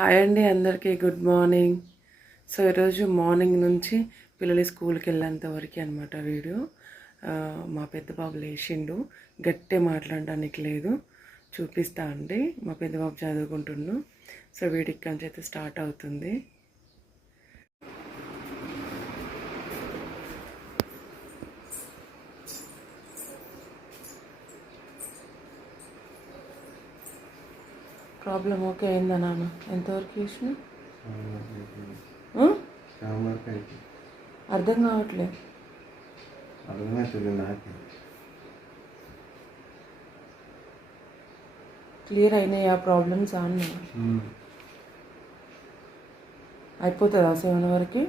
Hi అండి, అందరికీ good morning. So ఈరోజు మార్నింగ్ నుంచి పిల్లలు స్కూల్కి వెళ్ళేంత వరకు అనమాట వీడియో. మా పెద్ద బాబు లేచిండు, గట్టే మాట్లాడడానికి లేదు. చూపిస్తా అండి. మా పెద్ద బాబు చదువుకుంటుండు. సో వీడికి ఇక్కడి నుంచి అయితే స్టార్ట్ అవుతుంది. ప్రాబ్లం ఓకే అయిందా నాన్న? ఎంతవరకు చేసిన అర్థం కావట్లేదు. క్లియర్ అయినాయి ఆ ప్రాబ్లమ్స్ అన్న అయిపోతుందా 7 వరకు?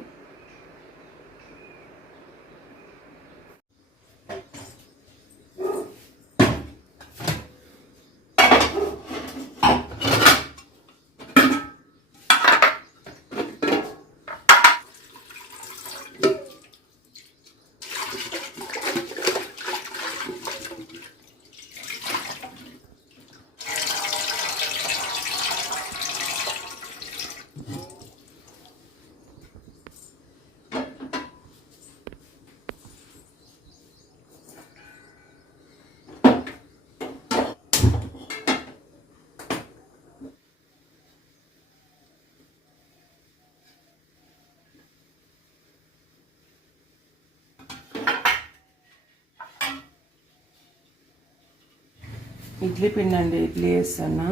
ఇడ్లీ పిండి అండి, ఇడ్లీ వేస్తాను.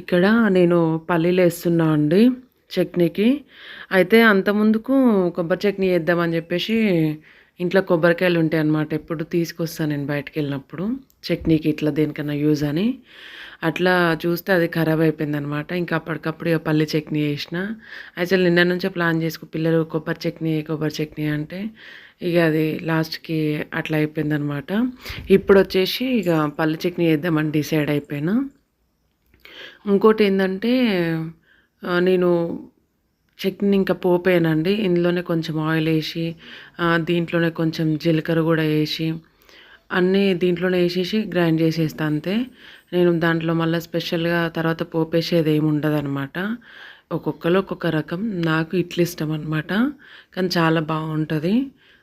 ఇక్కడ నేను పల్లీలు వేస్తున్నా అండి చట్నీకి. అయితే అంతకుముందుకు కొబ్బరి చట్నీ వేద్దామని చెప్పేసి ఇంట్లో కొబ్బరికాయలు ఉంటాయి అన్నమాట. ఎప్పుడు తీసుకొస్తాను నేను బయటకు వెళ్ళినప్పుడు చట్నీకి ఇట్లా దేనికన్నా యూజ్ అని. అట్లా చూస్తే అది ఖరాబ్ అయిపోయిందనమాట. ఇంకా అప్పటికప్పుడు ఇక పల్లి చట్నీ వేసిన. యాక్చువల్ నిన్న నుంచే ప్లాన్ చేసుకు పిల్లలు కొబ్బరి చట్నీ అంటే ఇక అది లాస్ట్కి అట్లా అయిపోయిందనమాట. ఇప్పుడు వచ్చేసి ఇక పల్లి చట్నీ వేద్దామని డిసైడ్ అయిపోయినా. ఇంకోటి ఏంటంటే నేను చట్నీ ఇంకా పోపేయనండి. ఇందులోనే కొంచెం ఆయిల్ వేసి దీంట్లోనే కొంచెం జీలకర్ర కూడా వేసి అన్నీ దీంట్లోనే వేసేసి గ్రైండ్ చేసేస్తా అంతే. నేను దాంట్లో మళ్ళీ స్పెషల్గా తర్వాత పోపేసేది ఏమి ఉండదు అనమాట. ఒక్కొక్కరు ఒక్కొక్క రకం. నాకు ఇట్లా ఇష్టం అనమాట, కానీ చాలా బాగుంటుంది.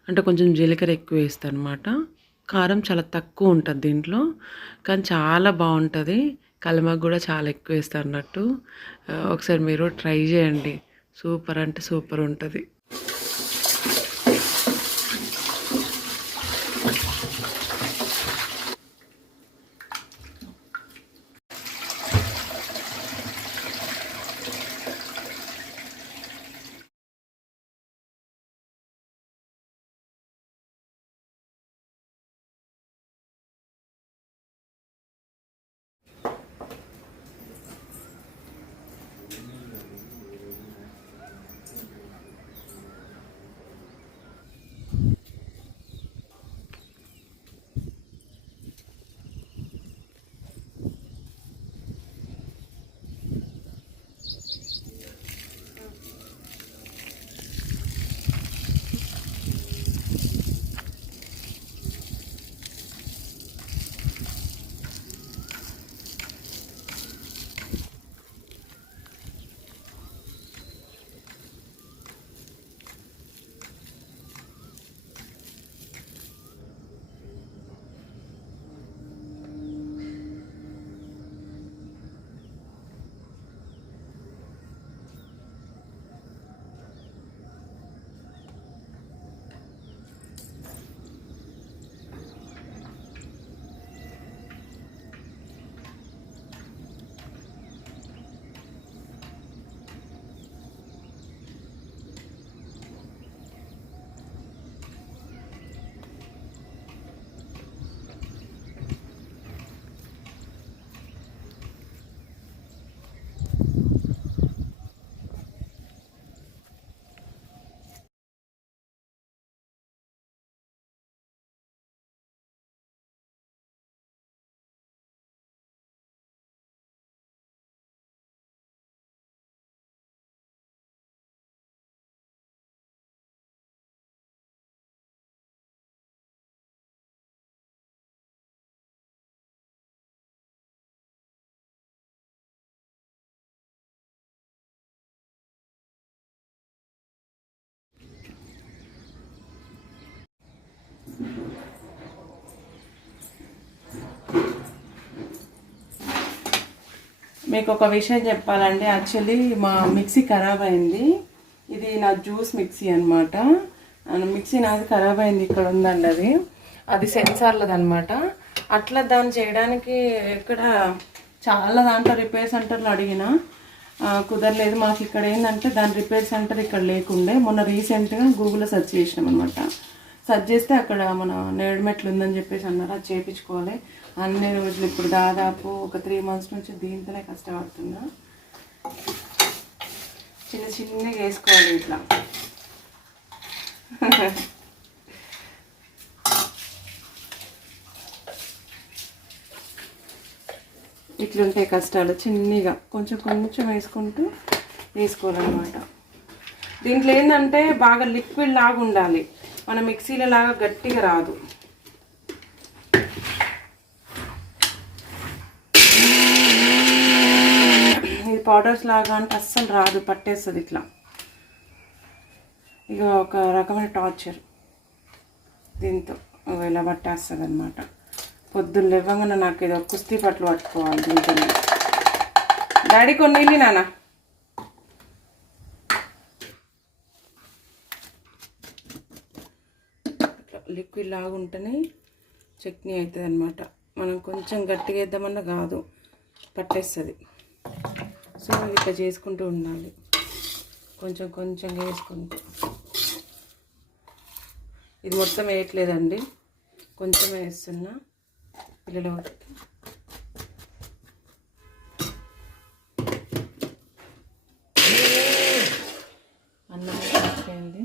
అంటే కొంచెం జీలకర్ర ఎక్కువ వేస్తాను అనమాట. కారం చాలా తక్కువ ఉంటుంది దీంట్లో, కానీ చాలా బాగుంటుంది. కల్మాకు కూడా చాలా ఎక్కువ వేస్తాను అన్నట్టు. ఒకసారి మీరు ట్రై చేయండి. సూపర్ అంటే సూపర్ ఉంటుంది. మీకు ఒక విషయం చెప్పాలంటే యాక్చువల్లీ మా మిక్సీ ఖరాబ్ అయింది. ఇది నా జ్యూస్ మిక్సీ అనమాట. మిక్సీ నాది ఖరాబ్ అయింది, ఇక్కడ ఉందండి అది సెన్సార్లది అనమాట. అట్లా దాన్ని చేయడానికి ఇక్కడ చాలా దాంట్లో రిపేర్ సెంటర్లో అడిగిన కుదరలేదు. మాకు ఇక్కడ ఏంటంటే దాని రిపేర్ సెంటర్ ఇక్కడ లేకుండే. మొన్న రీసెంట్గా గూగుల్లో సెర్చ్ చేసినాం అనమాట. సెర్చ్ చేస్తే అక్కడ మన నేడుమెట్లు ఉందని చెప్పేసి అన్నారు. అది చేయించుకోవాలి. అన్ని రోజులు ఇప్పుడు దాదాపు ఒక 3 months నుంచి దీంతోనే కష్టపడుతున్నా. చిన్నగా వేసుకోవాలి ఇట్లా. ఇట్లుంటాయి కష్టాలు. చిన్నగా కొంచెం వేసుకుంటూ వేసుకోవాలన్నమాట. దీంట్లో ఏంటంటే బాగా లిక్విడ్ లాగా ఉండాలి, మన మిక్సీల లాగా గట్టిగా రాదు. ఇది పౌడర్స్ లాగా అంటే అస్సలు రాదు, పట్టేస్తుంది ఇట్లా. ఇక ఒక రకమైన టార్చర్ దీంతో ఇలా పట్టేస్తుంది అనమాట. పొద్దున్న లేవగానే నాకు ఏదో కుస్తీ పట్లు పట్టుకోవాలి దీంతో. డాడీ కొన్ని నీళ్ళు నాన్న. ఇట్లా లిక్విడ్ లాగా ఉంటేనే చట్నీ అవుతుంది అనమాట. మనం కొంచెం గట్టిగా వేద్దామన్నా కాదు, పట్టేస్తుంది. సో ఇట్లా చేసుకుంటూ ఉండాలి, కొంచెం వేసుకుంటూ. ఇది మొత్తం వేయట్లేదండి, కొంచెం వేస్తున్నా పిల్లల వరకు. అన్నం అయిపోయింది.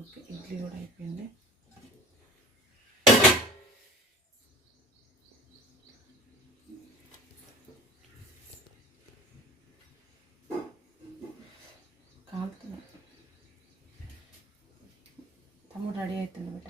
ఓకే, ఇడ్లీ కూడా అయిపోయింది. కాలుతున్నా. తమ్ముడు రెడీ అవుతుంది బిడ్డ.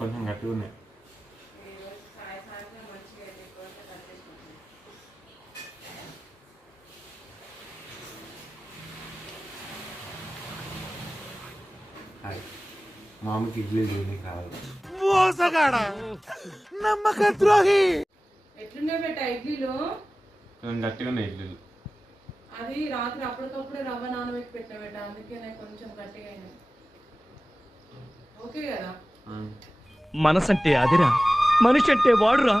కొంచెం గట్టిగా ఉన్నాయి. మామకి ఇడ్లీ తిని కాదు. నమ్మక ద్రోహి. ఎట్లున్నాయి బెట్ట ఇడ్లీలు? కొంచెం గట్టిగా ఉన్నాయి ఇడ్లీలు. అది రాత్రి అప్పటికప్పుడే రవ్వ నానబెట్టి పెట్టిన బెట్ట, అందుకే నాకు కొంచెం గట్టిగా అయినాయి. ఓకే కదా? మనసంటే అదిరా, మనిషి అంటే వాడురా.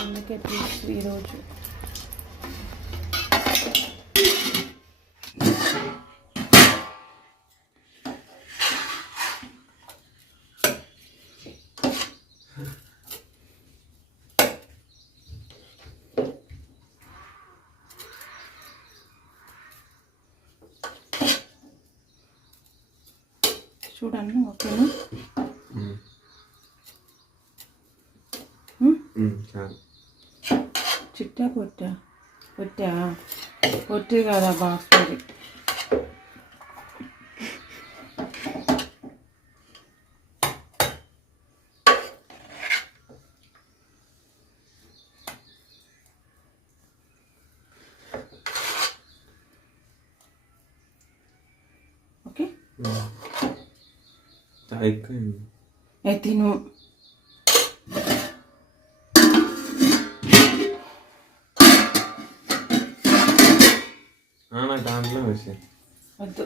అందుకే ఈరోజు చూడండి. ఓకేనా? చిట్టా పొట్టి కదా బాస్మతి. ఓకే, తిను. దాంట్లో వేసి వద్దు.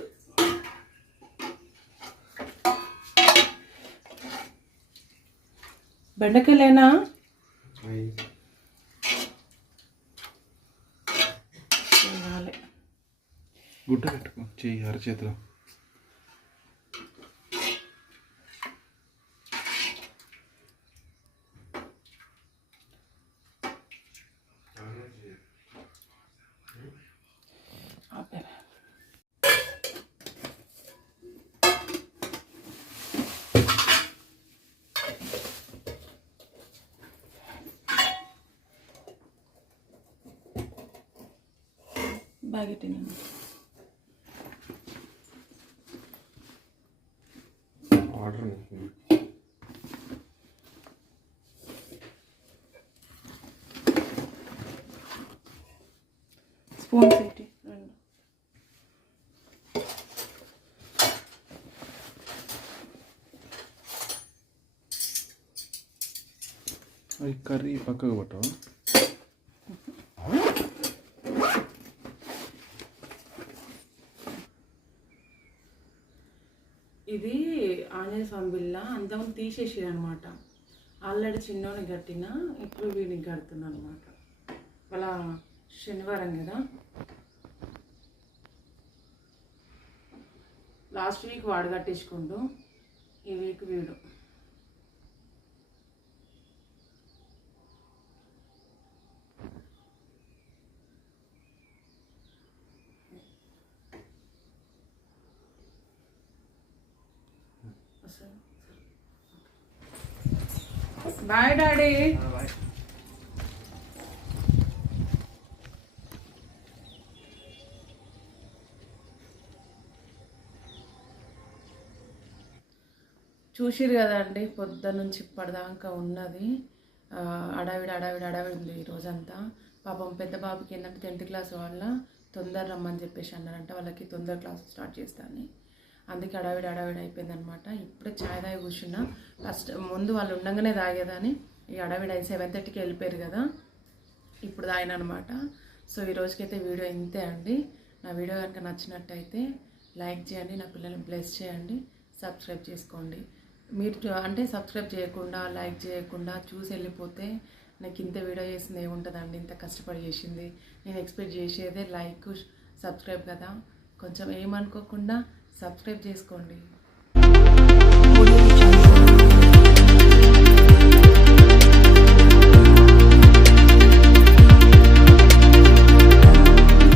బెండకాయలేనా? గుడ్డ పెట్టుకో చెయ్యి అరచేతిలో. బాగెట్టినా ఆర్డర్ స్పూన్స్ ఏంటి రెండు అవి కర్రీ పక్కకు పట్టవా? ఇది ఆంజనేయ స్వామి బిళ్ళ అంతకుముందు తీసేసి అనమాట. ఆల్రెడీ చిన్నోని కట్టిన, ఇప్పుడు వీడికి కడుతున్నా అనమాట. వాళ్ళ శనివారం కదా, లాస్ట్ వీక్ వాడు కట్టించుకుంటూ ఈ వీక్ వీడు. Bye daddy. చూసిరు కదండి, పొద్దున్న నుంచి ఇప్పటిదాకా ఉన్నది అడావిడి ఉంది ఈ రోజంతా. పాపం పెద్ద బాబుకి ఏంటంటే 10th క్లాస్ వాళ్ళ తొందర రమ్మని చెప్పేసి అన్నారంట, వాళ్ళకి తొందర క్లాస్ స్టార్ట్ చేస్తాను. అందుకే అడావిడి అయిపోయింది అనమాట. ఇప్పుడే ఛాయ్ తాగి కూర్చున్నా. ఫస్ట్ ముందు వాళ్ళు ఉండగానే తాగేదాన్ని, ఈ అడావిడి 7:30కి వెళ్ళిపోయారు కదా, ఇప్పుడు తాగిన అనమాట. సో ఈ రోజుకైతే వీడియో ఇంతే అండి. నా వీడియో కనుక నచ్చినట్టయితే లైక్ చేయండి, నా పిల్లల్ని బ్లెస్ చేయండి, సబ్స్క్రైబ్ చేసుకోండి. మీరు అంటే సబ్స్క్రైబ్ చేయకుండా లైక్ చేయకుండా చూసి వెళ్ళిపోతే నాకు ఇంత వీడియో చేసింది ఏముంటుందండి, ఇంత కష్టపడి చేసింది. నేను ఎక్స్పెక్ట్ చేసేదే లైక్ సబ్స్క్రైబ్ కదా, కొంచెం ఏమనుకోకుండా సబ్స్క్రైబ్ చేసుకోండి.